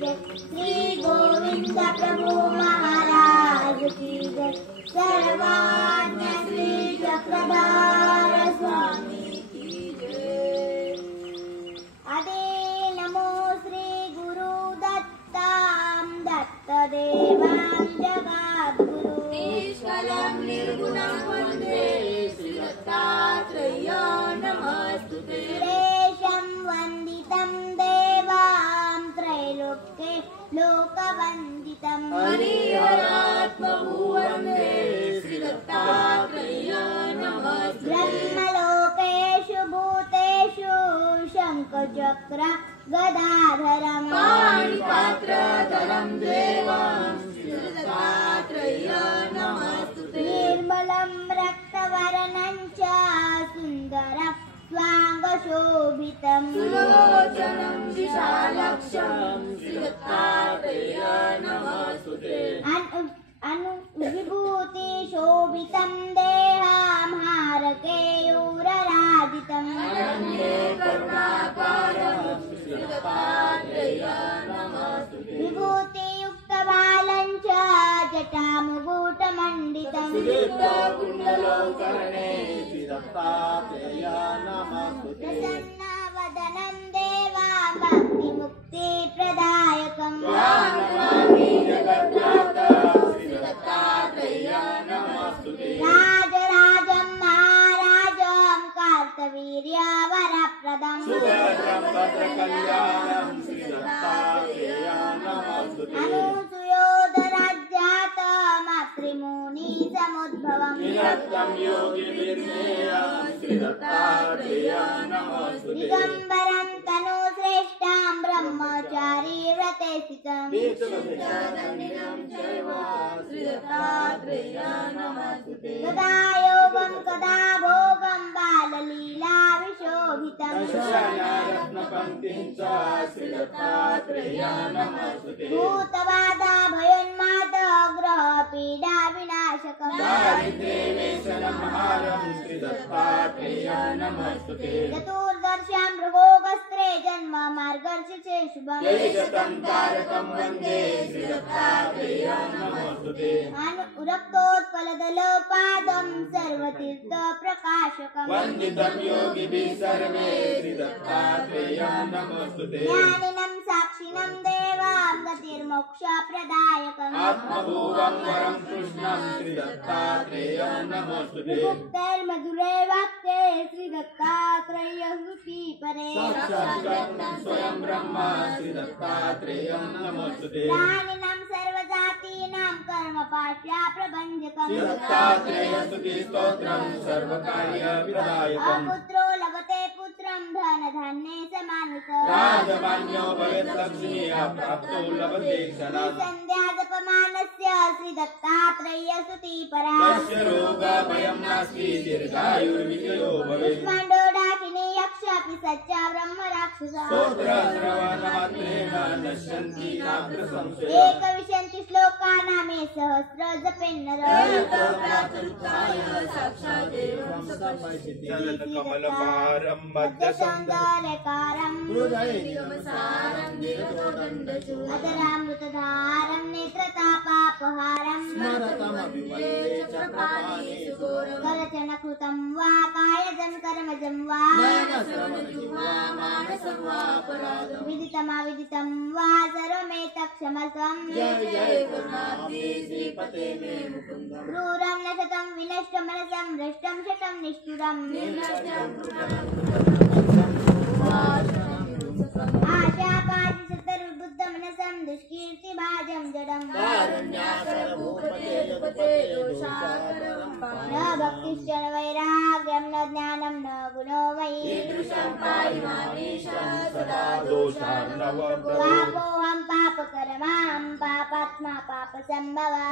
जय। श्री गोविंद प्रभु महाराज की जय। सर्वज्ञ श्री चक्रधार स्वामी की जय। आदि नमो श्री गुरु दत्तां दत्तदेवां जगद्गुरु निष्कलं निर्गुणं वन्दे श्री दत्तात्रेय नमस्तुते। देशं वन्दितं देवां त्रैलोक्ये लोकवन्दितं हरिहरात्मभुवं वन्दे श्री दत्तात्रेय नमस्तुते। ब्रह्मलोकेषु भूतेषु शङ्खचक्र गदाधरं पाणिपात्रधरं देवं श्री दत्तात्रेय नमस्तुते। निर्मलं रक्तवर्णं च सुन्दरं स्वाङ्गशोभितं सुलोचनं विशालक्षं श्री दत्तात्रेय नमस्तुते। विभूतिशोभितं देहं हारकेयूरराजितं अनन्ये करुणाकारं श्री दत्तात्रेय नमस्तुते। विभूतियुक्तबालं च जटामुकुटमण्डितं सुदीप्तकुण्डलकर्णे श्री दत्तात्रेय नमस्तुते। प्रसन्नवदनं देवां भक्तिमुक्तिप्रदायकं ज्ञानवाणी जगद्धातं श्री दत्तात्रेय नमस्तुते। राजराजं महाराजं कार्तवीर्यवरप्रदं सुभद्रं भद्रकल्याणं श्री दत्तात्रेय नमस्तुते। अनुसुयोधराज्यात् मातृमुनिसमुद्भवं निरतं योगिभिर्ज्ञेयं श्री दत्तात्रेय नमस्तुते। दिगम्बरं तनुश्रेष्ठं ब्रह्मचारी व्रते स्थितं दीक्षादण्डिनं चैव श्री दत्तात्रेय नमस्तुते। कदा योगं कदा भोगं बाललीला विशोभितं दशरत्नपङ्क्तिं च श्री दत्तात्रेय नमस्तुते। भूतबाधा भयोन्माद ग्रहपीडा विनाशकं दारिद्र्यवेशनमहारं श्री दत्तात्रेय नमस्तुते। चतुर्दश्यां मृगोगस्त्रे जन्म मार्गर्षे शुभं जयशतं तारकं वन्दे श्री दत्तात्रेय नमस्तुते। रक्तोत्पलदलपादं सर्वतीर्थप्रकाशकं वन्दितं योगिभिः सर्वे श्री दत्तात्रेय नमस्तुते। ज्ञानिनं साक्षिणं देवां गतिर्मोक्षप्रदायकम् आत्मभूवं वरं कृष्णं श्री दत्तात्रेय नमस्तुते। गुप्तैर्मधुरे वाक्ये श्री दत्तात्रेय स्तुति परे साक्षात् स्वयं ब्रह्म श्री दत्तात्रेय नमस्तुते। ज्ञानिनं सर्वजातीनां कर्मपाशा प्रभञ्जकं श्री दत्तात्रेय स्तुति स्तोत्रं सर्वकार्यविदायकम्। अपुत्रो लभते पुत्रं धनधान्ये समानितं राजमान्यो भवेत् लक्ष्मी अप्राप्तो लभते क्षणात्। संध्या जपमानस्य श्री दत्तात्रेय स्तुति परा तस्य रोगभयं नास्ति दीर्घायुर्विजयो भवेत्। कुष्माण्डोडाकिनी यक्ष पिशाच ब्रह्म राक्षसा स्तोत्रश्रवणमात्रेण नश्यन्ति नात्र संशयः। एकविंशति श्लोकानामे सहस्र जपेन्नर कमलपारं मध्यसौन्दर्यकारं हृदयनिगमसारं अधरामृतधारं नेत्रतापापहारं करचनकृतं वा कायजं कर्मजं वा विदितमाविदितं वा सर्वमेतत्क्षमस्वं क्रूरं न शतं विनष्टमनसं भ्रष्टं शतं निष्ठुरं आशापाशतरुबुद्धमनसं दुष्कीर्तिभाजं जडं न भक्तिश्च न वैराग्यं न ज्ञानं न गुणो वै पापोऽहं पापकर्मां पापात्मा पापसम्भवा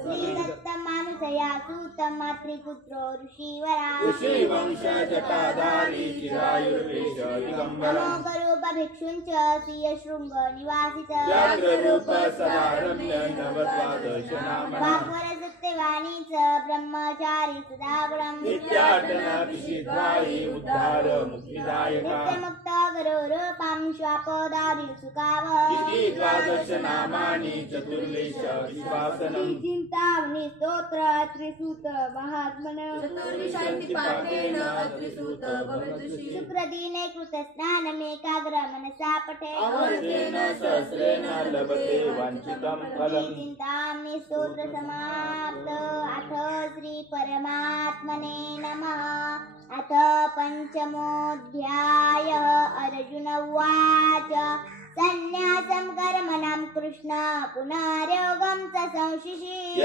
श्रीदत्तमानुषया सूतं मातृपुत्रो ऋषिवरा अमोघरूप भिक्षुञ्च स्वीयशृङ्गनिवासित वाक्वरसत्यवाणी च ब्रह्मचारी सदा गुणम् नित्यमुक्त गुरो श्वापदादिसुकावः इति द्वादश नामानि चतुर्दश विश्वासनम् चिन्तामणि स्तोत्र त्रिसूत महात्मनः चतुर्विंशति पाठेन त्रिसूत भवतु श्री शुक्रदिने कृतस्नानमेकाग्र मनसा पठे अवर्तेन सहस्रेण लभते वाञ्छितं फलम् चिन्तामणि स्तोत्र समाप्त अथ श्री परमात्मने नमः अथ पंचमोऽध्यायः अर्जुन उवाच सन्न्यासं कर्मणां कृष्ण पुनर्योगं च संशिशील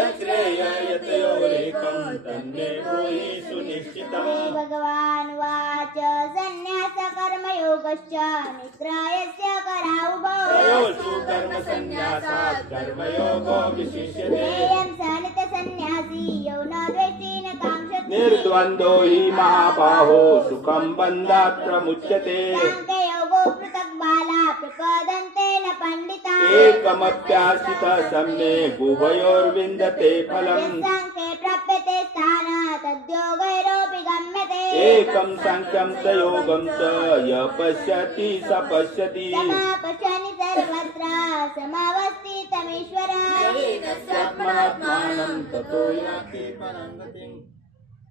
यच्छ्रेययतयोरेकं तन्मे ब्रूहि सुनिश्चितम् भगवान् उवाच सन्न्यास कर्मयोगश्च निद्रायस्य करावुभौ त्रयोषु कर्मसन्न्यासात् कर्मयोगो विशिष्यते ज्ञेयं सनित सन्न्यासी यो न द्वेष्टि न काङ्क्षति निर्द्वन्द्वो हि महाबाहो सुखं बन्धात् प्रमुच्यते साङ्ख्ययोगो पृथक् बाला प्रपदन्ते न पण्डिता एकमप्याश्रितः सम्यक् उभयोर्विन्दते फलम् यस्साङ्ख्ये प्राप्यते स्थान तद्योगैरोऽपि गम्यते एकं साङ्ख्यं च योगं च यः पश्यति स पश्यति समापशनि सर्वत्र समावस्थितमीश्वर आत्मानं ततो याति परां गतिम्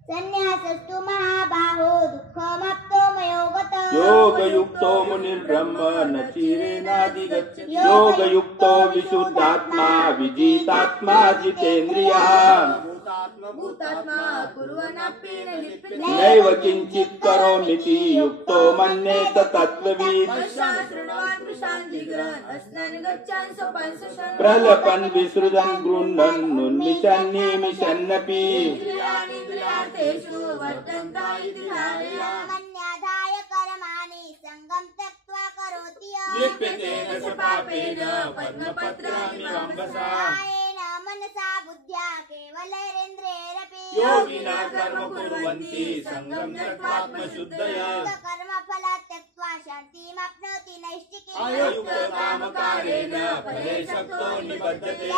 सन्न्यासस्तु महाबाहो दुःखमप्तो मयोगतः योगयुक्तो मुनिर्ब्रह्म न चिरेणाधिगच्छति योगयुक्तो विशुद्धात्मा विजितात्मा जितेन्द्रियः भूतात्मा कुर्वन्नपि न लिप्यते नैव किञ्चित् करोमीति युक्तो मन्येत तत्त्ववित् शृण्वान् मृषान् जिघ्रन् अस्नान् गच्छन् स्वपंसशन् प्रलपन् विसृजन् गृह्णन् उन्मिषन् निमिषन्नपि इंद्रियार्थेषु वर्तन्त इति धारया मन्याधाय कर्माणि सङ्गं त्यक्त्वा करोति यः लिप्यते न स पापेन पद्मपत्रामिवम्बसा कायेन मनसा बुद्ध्या केवलैरेन्द्रियैरपि योगिना कर्म कुर्वन्ति सङ्गं त्यक्त्वात्मशुद्धया कर्मफलं त्यक्त्वा शान्तिमाप्नोति नैष्टिकीम् अयुक्तकामकारेण फले शक्तो निबध्यते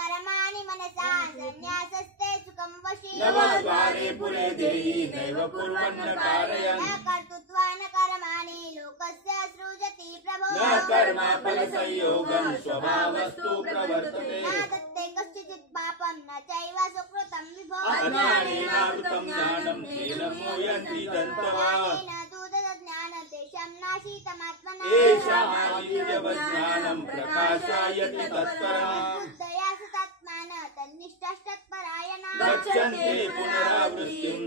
कर्माणि मनसा सन्न्यासस्ते सुखं वशी नवद्वारे पुरे देहि नैव कुर्वन्न कारयन् न कर्तृत्वा न कर्माणि लोकस्य सृजति प्रभो न कर्मफलसंयोगं स्वभावस्तु प्रवर्तते न दत्ते कस्यचित् पापं न चैव सुकृतं विभो अज्ञानेनावृतं ज्ञानं तेन मोहयन्ति दन्तवा ज्ञानेन तु तद्ज्ञानदेशं नाशीतमात्मना येषामादित्यवज्ञानं प्रकाशायति तत्परम् बुद्धया सतात्मानः तन्निष्ठस्तत्परायणा गच्छन्ति पुनरावृत्तिं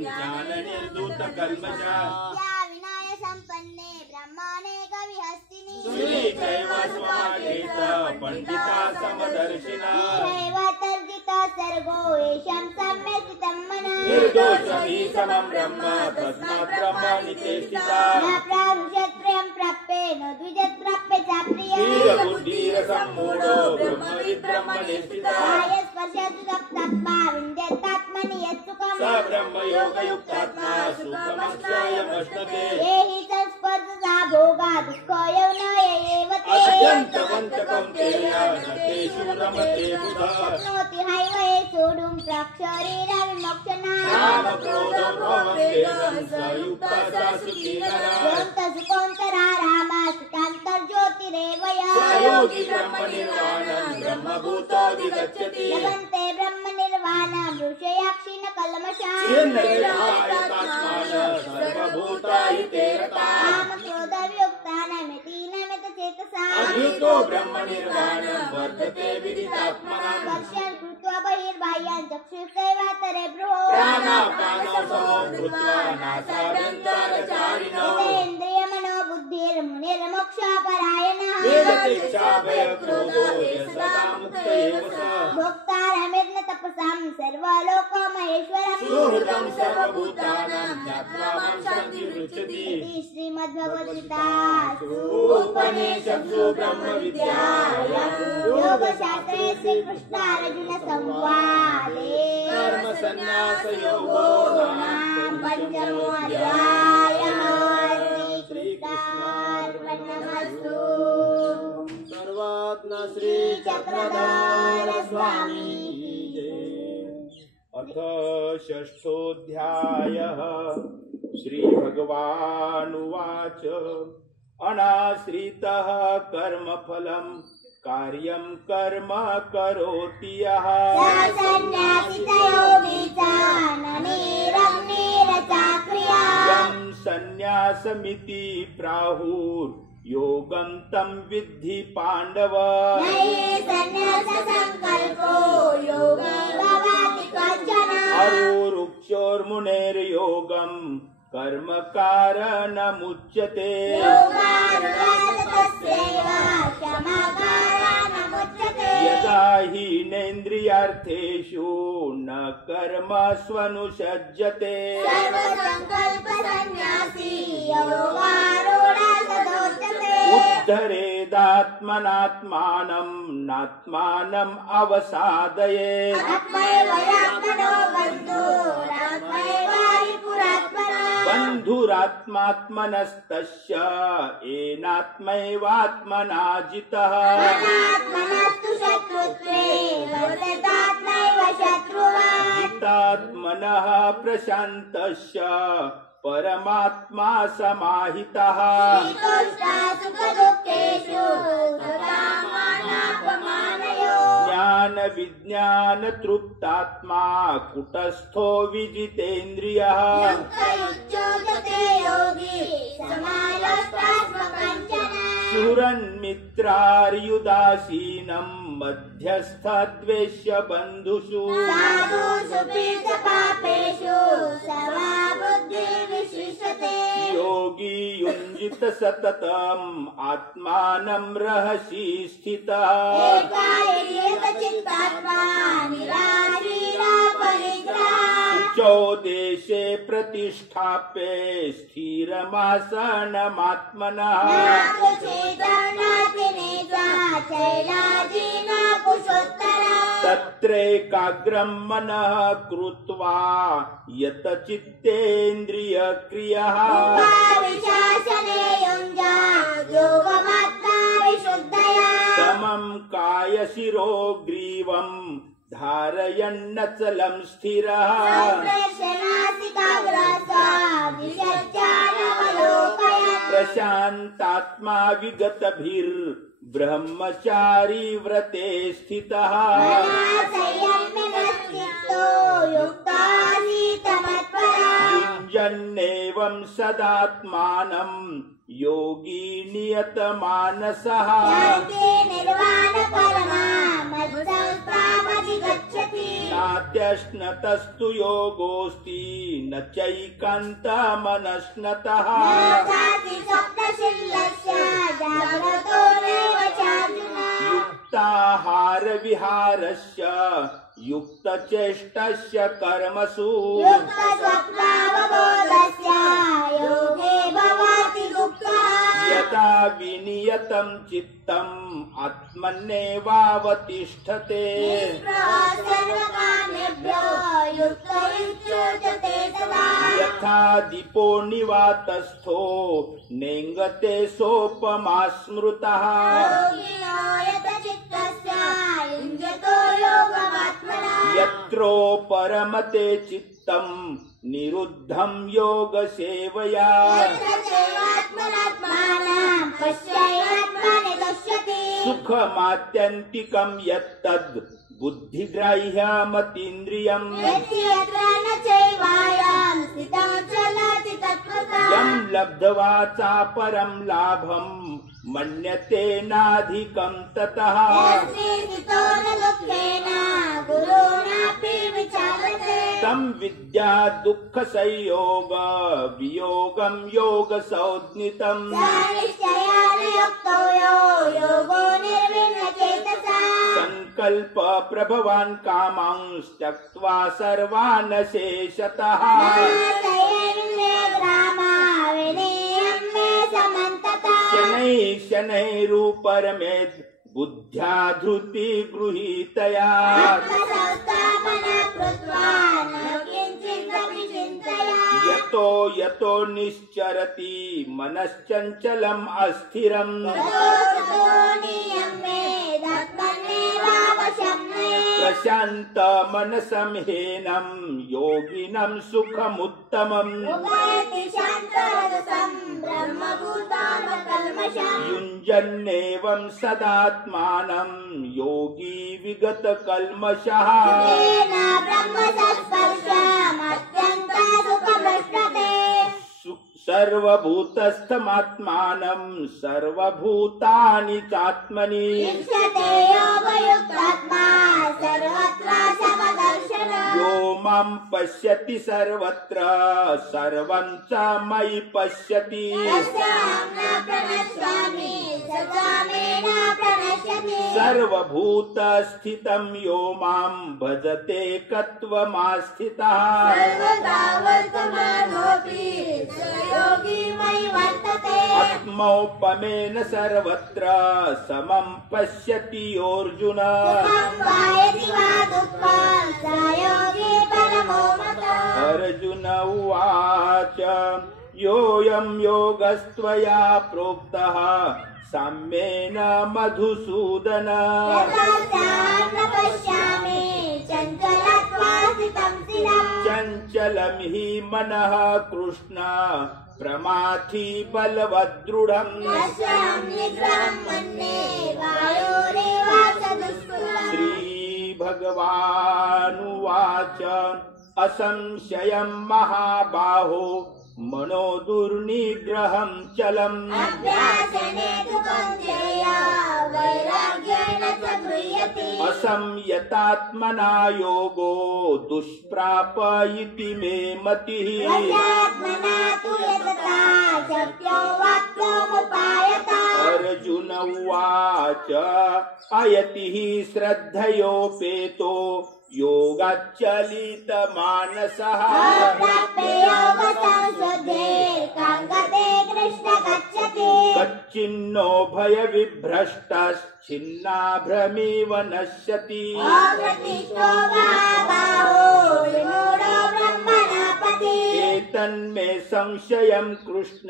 ज्ञाननिर्धूतकल्मषा या विनाय सम्पन्ने ब्रह्मणे कविहस्तिनि सुनीतैव समाधेत पण्डिता समदर्शिना धीरैव तर्जितः सर्गो येषां सम्यक् स्थितं मनः निर्दोषमी समं ब्रह्म तस्मात् ब्रह्मणि ते स्थिता न प्राहुषत्रयं प्राप्ये न द्विजत्राप्ये च प्रियः धीरबुद्धिरसम्मूढो ब्रह्मविद् ब्रह्मणि स्थितः कायस्पर्शस्तु तप्तात्मा विन्द्यत्तात्मनि यत्सुखम् स ब्रह्मयोगयुक्तात्मा सुखमक्षयमश्नुते ये हि संस्पर्शसा भोगा दुःखयो न एव ते अत्यन्तवन्तकं तेन न तेषु रमते बुधः शक्नोति हैव ये सोढुं प्राक्शरीरविमोक्षणा रामक्रोधोपवेगं स युक्तः स सुखी नरः योऽन्तसुकोऽन्तरा रामा सुखान्तर्ज्योतिरेव यः स योगी ब्रह्मनिर्वाणं ब्रह्मभूतोऽधिगच्छति लभन्ते ब्रह्मनिर्वाणं ऋषयाक्षि न कल्मषा येनैवायतात्मानः सर्वभूताहिते रताः कामक्रोधवियुक्तानामिति नमितचेतसा अधीतो ब्रह्मनिर्वाणं वर्तते विदितात्मनां वर्षं कृत्वा बहिर्बाह्यान् चक्षुषैवातरे बृहो प्राणापानौ समो भूत्वा नासाभ्यन्तरचारिणौ इन्द्रियमनोबुद्धिर्मुनिर्मोक्षपरायणः वेदतिच्छाभयक्रोधो यः मुक्त एव स भोक्तारमिर्न तपसां सर्वलोकमहेश्वरम् सुहृदं सर्वभूतानां ज्ञात्वा मां शान्तिरुच्यते इति श्रीमद्भगवद्गीतासु उपनिषत्सु ब्रह्मविद्यायां योगशास्त्रे श्रीकृष्णार्जुनसंवादे कर्मसन्न्यासयोगो नाम पञ्चमोऽध्यायः श्रीकृष्णार्पणमस्तु सर्वात्मा श्रीचक्रधर स्वामी अथ षष्ठोऽध्यायः श्रीभगवानुवाच अनाश्रितः कर्मफलं कार्यं कर्म करोति यः सन्न्यासितयोगीचा न निरग्निरचाक्रिया यं सन्न्यासमिति प्राहुर्योगं तं विद्धि पाण्डव नहि सन्न्याससङ्कल्पो योगी भवति कश्चन अरुरुक्षोर्मुनेर्योगं कर्म कारणमुच्यते योगारुरासतस्यैव क्षमाकारणमुच्यते यदा हीनेन्द्रियार्थेषु न कर्मस्वनुषज्यते सर्वसङ्कल्पसन्न्यासी योगारुरासदोच्यते उद्धरेदात्मनात्मानं नात्मानम् अवसादयेत् आत्मैव यात्मनो बन्धुरात्मैव रिपुरात्मनः बन्धुरात्मात्मनस्तस्य येनात्मैवात्मना जितः अनात्मनस्तु शत्रुत्वे वर्ततात्मैव शत्रुवः जितात्मनः प्रशान्तस्य परमात्मा समाहितः शीतोष्णसुखदुःखेषु सकामानापमानयो ज्ञानविज्ञानतृप्तात्मा कुटस्थो विजितेन्द्रियः युक्तयुच्योच्यते योगी समालोष्टात्मकञ्चन सुहृन्मित्रार्युदासीनं मध्यस्थद्वेष्य बन्धुषु साधुषु पीतपापेषु समाबुद्धिर्विशिष्यते योगी युञ्जित सततम् आत्मानं रहसि स्थितः एकाएकचित्तात्मा निराशीरापरिग्रहः शुचौ देशे प्रतिष्ठाप्य स्थिरमासनमात्मनः तत्रैकाग्रं मनः कृत्वा यत चित्तेन्द्रियक्रियः समं कायशिरो ग्रीवं धारयन्नचलं स्थिरः प्रशान्तात्मा विगतभिर्ब्रह्मचारी व्रते स्थितः युञ्जन्नेवं सदात्मानं योगी नियतमानसः नात्यश्नतस्तु योगोऽस्ति न चैकान्तमनश्नतः युक्ताहारविहारस्य युक्तचेष्टस्य कर्मसु यदा विनियतं चित्तम् आत्मन्नेवावतिष्ठते यथा दीपो निवातस्थो नेङ्गते सोपमा स्मृतः यत्रोपरमते चित्तम् निरुद्धं योगसेवया सुखमात्यन्तिकं यत्तद् बुद्धिग्राह्यमतीन्द्रियम् यं लब्ध्वा चापरं लाभं मन्यते नाधिकं ततः तं विद्या दुःखसंयोग वियोगं योगसंज्ञितम् संकल्प प्रभवान् कामांस् त्यक्त्वा सर्वान् शेषतः शनैः शनैरुपरमेद् बुद्ध्या धृति गृहीतया यतो यतो निश्चरति मनश्चञ्चलम् अस्थिरम् प्रशांत मनसं ह्येनं योगिनं सुखमुत्तमम् उपैति शान्तरजसं ब्रह्मभूतामकल्मषम् युञ्जन्नेवं सदात्मानं योगी विगतकल्मषः तेन ब्रह्मसत्स्पर्शमत्यन्तं सुखमश्नुते सर्वभूतस्थमात्मानं सर्वभूतानि चात्मनि ईक्षते योगयुक्तात्मा सर्वत्र समदर्शनः यो मां पश्यति सर्वत्र सर्वं च मयि पश्यति तस्याहं न प्रणश्यामि स च मे न प्रणश्यति सर्वभूतस्थितं यो मां भजते कत्वमास्थितः सर्वदा वर्तमानोऽपि स योगी मयि वर्तते आत्मौपमेन सर्वत्र समं पश्यति योऽर्जुन सुखं वा यदि वा दुःखं स योगी परमो मतः अर्जुन उवाच योऽयं योगस्त्वया प्रोक्तः साम्येन मधुसूदन यथार्थं न पश्यामि चञ्चलत्वा स्थितं स्थिरम् चञ्चलं हि मनः कृष्ण प्रमाथि बलवदृढम् यस्यां निग्रहं मन्ये वायोरेवासदुष्कृतम् श्रीभगवानुवाच असंशयं महाबाहो मनो दुर्निग्रहं चलम् अभ्यासेन तु कौन्तेय वैराग्येण च गृह्यते असंयतात्मना योगो दुष्प्राप इति मे मतिः वश्यात्मना तु यतता शक्यो वाक्योमुपायता अर्जुन उवाच अयति हि श्रद्धयोपेतो योगाच्चलितमानसः अप्राप्य योगसंशुद्धे काङ्गते कृष्ण गच्छति कच्चिन्नो भयविभ्रष्टश्छिन्नाभ्रमिव नश्यति अप्रतिष्ठो महाबाहो विमूढो ब्रह्मणापति एतन्मे संशयं कृष्ण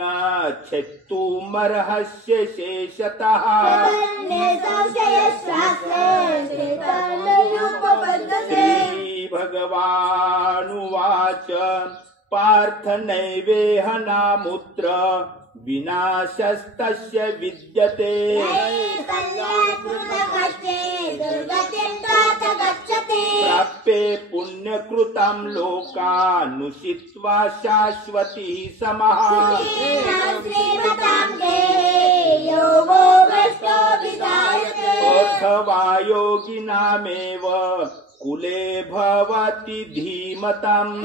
छेत्तुमर्हस्य शेषतः श्रीभगवानुवाच पार्थ नैवेह नामुत्र विनाशस्तस्य विद्यते प्राप्ये पुण्यकृतं लोकानुषित्वा शाश्वती समः अथवा योगिनामेव कुले भवति धीमताम्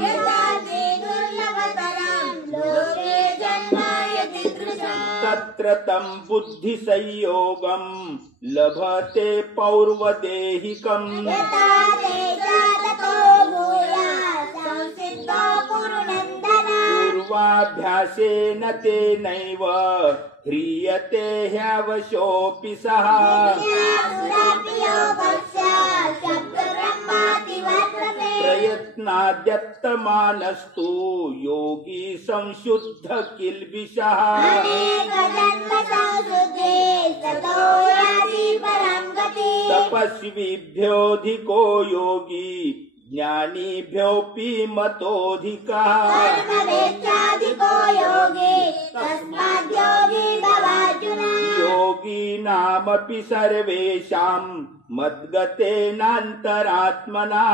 तत्र तं बुद्धिसंयोगं लभते पौर्वदेहिकम् पूर्वाभ्यासेन तेनैव ह्रियते ह्यवशोऽपि सः प्रयत्नाद्यत्तमानस्तु योगी संशुद्ध किल्बिषः तपस्विभ्योऽधिको योगी ज्ञानीभ्योऽपि मतोऽधिकः योगीनामपि सर्वेषां मद्गतेनान्तरात्मना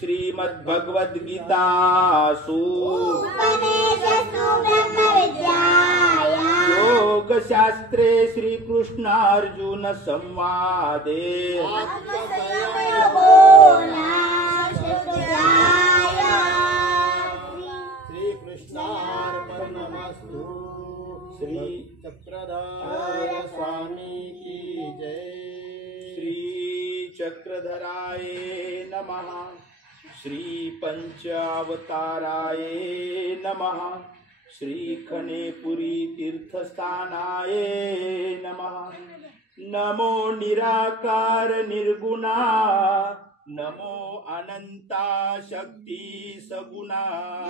श्रीमद्भगवद्गीतासु योगशास्त्रे श्रीकृष्णार्जुन संवादे श्रीकृष्णार्पणमस्तु। श्री चक्रधर स्वामी की जय। श्री चक्रधराय नमः। श्री पंचावताराय नमः। श्री खनेपुरी तीर्थस्थानाय नमः। नमो निराकार निर्गुणा नमो अनंता शक्ति सगुणा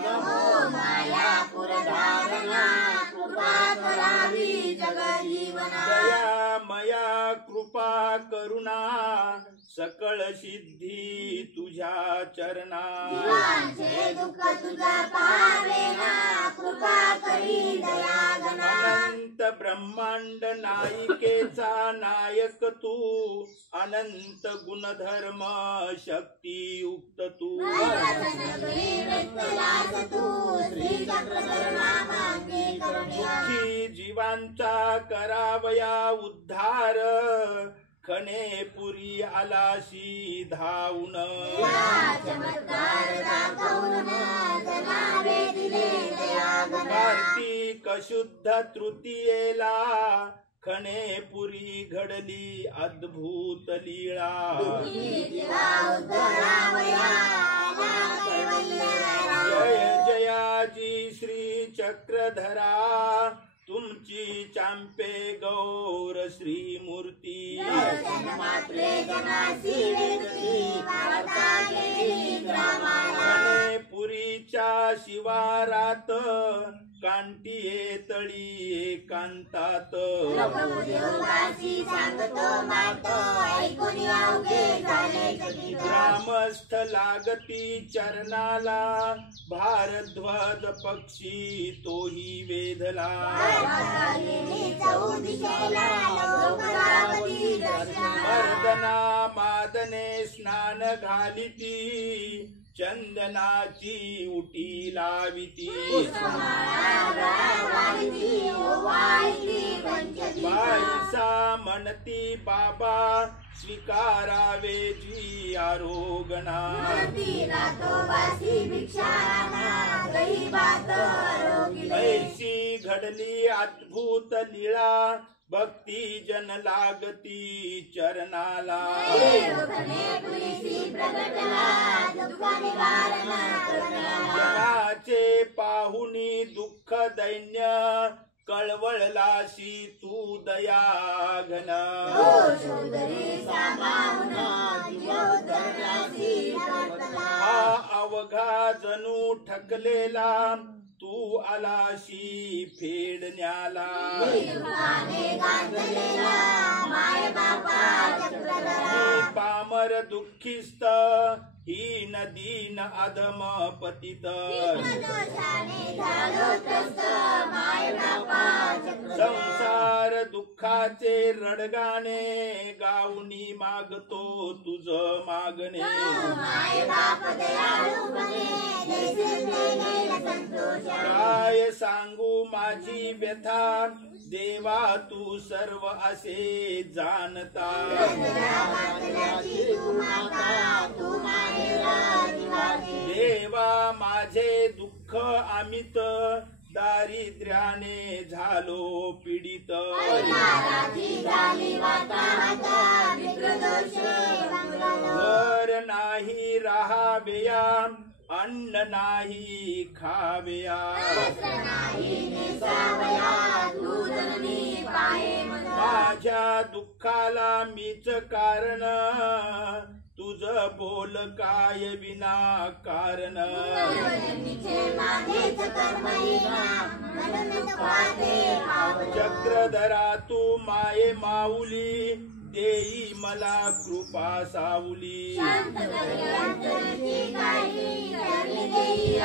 नमो माया पुरधारणा कृपा करावी जगजीवना दया मया कृपा करुणा सकळ सिद्धी तुझ्या चरणा जीवांचे दुःख तुझा पावेना कृपा करी दया गणा अनंत ब्रह्मांड नायिकेचा नायक तू अनंत गुणधर्म शक्तियुक्त तू दुःखी जीवांचा करावया उद्धार खणेपुरी आलाशी धावून कार्तिक शुद्ध तृतीयेला खणेपुरी घडली अद्भुत लीळा जय जयाजी श्री चक्रधरा तुमची चांपे गौर श्री मूर्ती पुरीच्या शिवारात कांटिये तळी एकांतात ग्रामस्थ लागती चरणाला भारद्वाज पक्षी तोही वेधला मर्दना मादने स्नान घालिती चंदनाची उटी लाविती बाईसा म्हणती बाबा स्वीकारावे जी आरोगणा ऐशी घडली अद्भुत लीळा भक्ती जन लागती चरणाला जनाचे पाहुनी दुःख दैन्य कळवळलाशी तू दया घन हा अवघा जणू ठकलेला तू आलाशी फेडण्याला पामर दुःखिस्त ही नदीन अधम पतित संसार दुःखाचे रडगाणे गाऊनी मागतो तुझ मागणे काय सांगू माझी व्यथा देवा तू सर्व असे जाणता देवा माझे दुःख अमित दारिद्र्याने झालो पीडित घर नाही राहावेया अन्न नाही खावेया माझ्या दुःखाला मीच कारण तुझ बोल काय विना कारण चक्रधरा तू माये माऊली देई मला कृपा सावली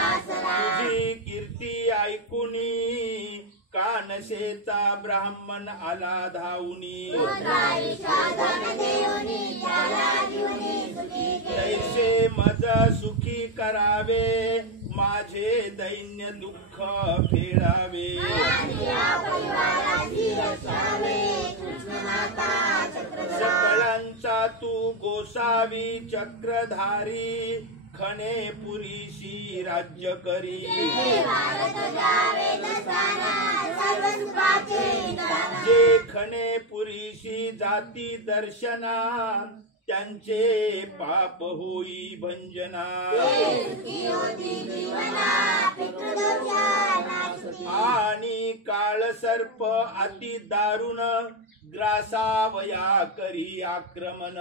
तुझी कीर्ती ऐकुनी कानशेचा ब्राह्मण आला धावूनी तैसे मज सुखी करावे माझे दैन्य दुःख फेडावे सकळांचा तू गोसावी चक्रधारी खणेपुरीशी राज्य करी जे खणेपुरीशी जाती दर्शना त्यांचे पाप होई भंजना आणि काळ सर्प अति दारुण ग्रासावया करी आक्रमण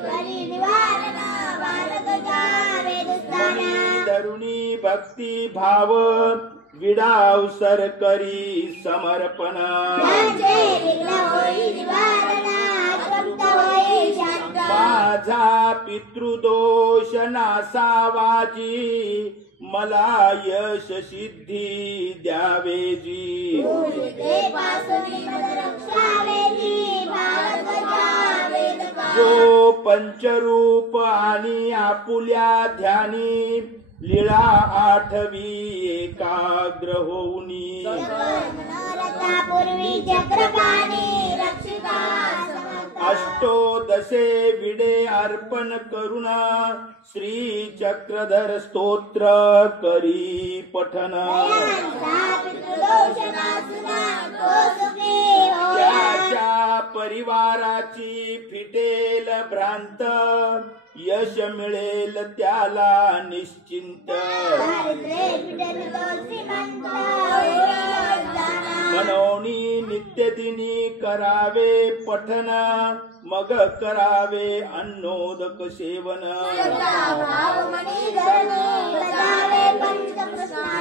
करी निवारण भारत जावे दुस्ताना तरुणी भक्ती भाव विडावसर करी समर्पण त्यांचे विघ्न होई निवारण संत होई शांत माझा पितृदोष नासावाजी मला यश सिद्धी द्यावेजी ते पासुनी मद रक्षावेजी भारत जावे दुस्ताना जो पंचरूप आणि आपुल्या ध्यानी लीळा आठवी एकाग्र होऊनी मनोरथा पूर्वी चक्रपाणी रक्षिता समर्थ अष्टोदशे विडे अर्पण करुणा श्री चक्रधर स्तोत्र करी पठन त्याच्या परिवाराची फिटेल भ्रांत यश मिळेल त्याला निश्चिंत मनोनी नित्यदिनी करावे पठन मग करावे अन्नोदक सेवन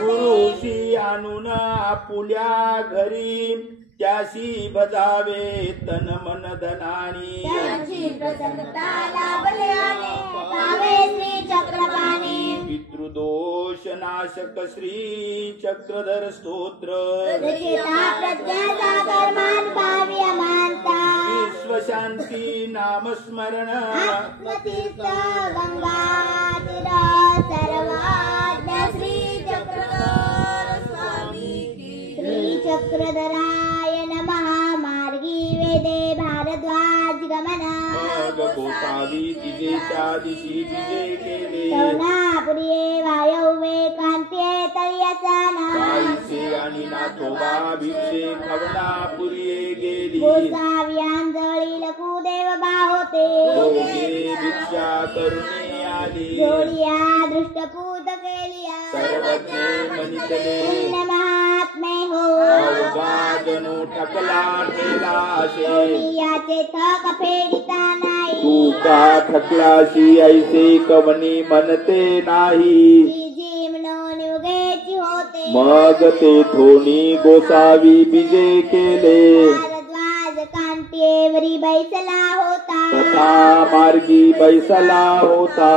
गुरुशी आणून आपुल्या घरी त्याशी भजावे तन मन धनानी पितृदोष नाशक श्री चक्रधर स्तोत्र विश्वशांती नामस्मरण चक्रधराय नमः मार्गी वेदे भारद्वाज गमन गोसावी तिजेच्या दिशी विजय केले सवनापुरी वायव्ये कांते तयसना काहीसे आणि नाथोबा भिक्षे खवनापुरी गेली गोसावी अंजळी कुदेव बाहोते दोघे भिक्षा करुणे आली जोडिया दृष्टपूत केलिया सर्वज्ञ मनितले पुण्य महात्मे हो अवघा जणू टकला ठेलाशे याचे थक फेडिता नाही तू का ठकलाशी ऐसे कवनी म्हणते नाही जी म्हणून युगेची होते मग ते थोनी गोसावी बिजे केले भारद्वाज कांतेवरी बैसला होता तथा मार्गी बैसला होता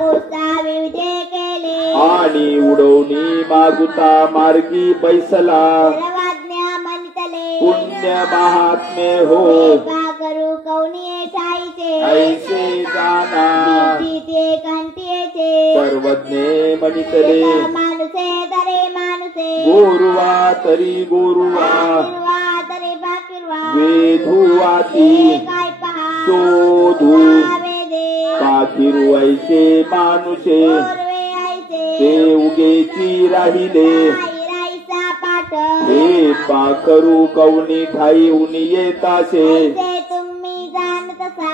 गोसावी विजय केले आणि उडवणी मागुता मार्गी बैसला सर्वज्ञ म्हणतले पुण्य महात्मे हो का करू कौनी ठाईचे ऐसे जाना ते कांतीचे सर्वज्ञे मनितले माणुसे तरे माणुसे गोरुवा तरी गोरुवा किरवा तरे बाकिरवा वेधुवाती काय पहा शोधू वेदे पाखिरू ऐसे मानुषे गोरवे आयचे ते उगेची राहिले राईसा पाठ हे पाखरू कवनी ठाई उनी येतासे ते तुम्ही जाणत असा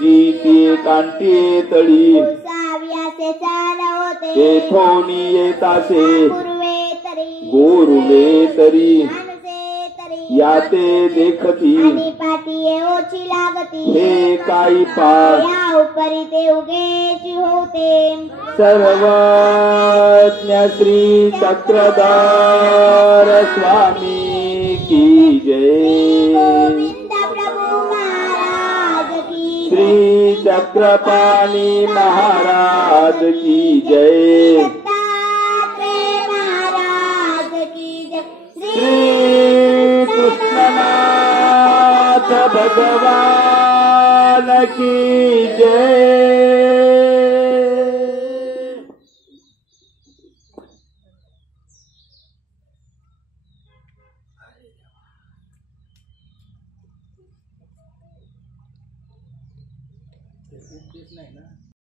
जी ती कांती तळी गोसाव्याचे सान होते तेथोनी येतासे पूर्वे तरी गोरुवे तरी माणसे तरी याते देखती आणि पाठी ओची लागती हे काही पाठ या उपरी ते उगेची होते सर्वज्ञ श्री चक्रधर स्वामी की जय गोविंद प्रभु महाराज की श्री चक्रपाणी महाराज की जय दत्तात्रेय महाराज की जय श्री कृष्णनाथ भगवान की जय।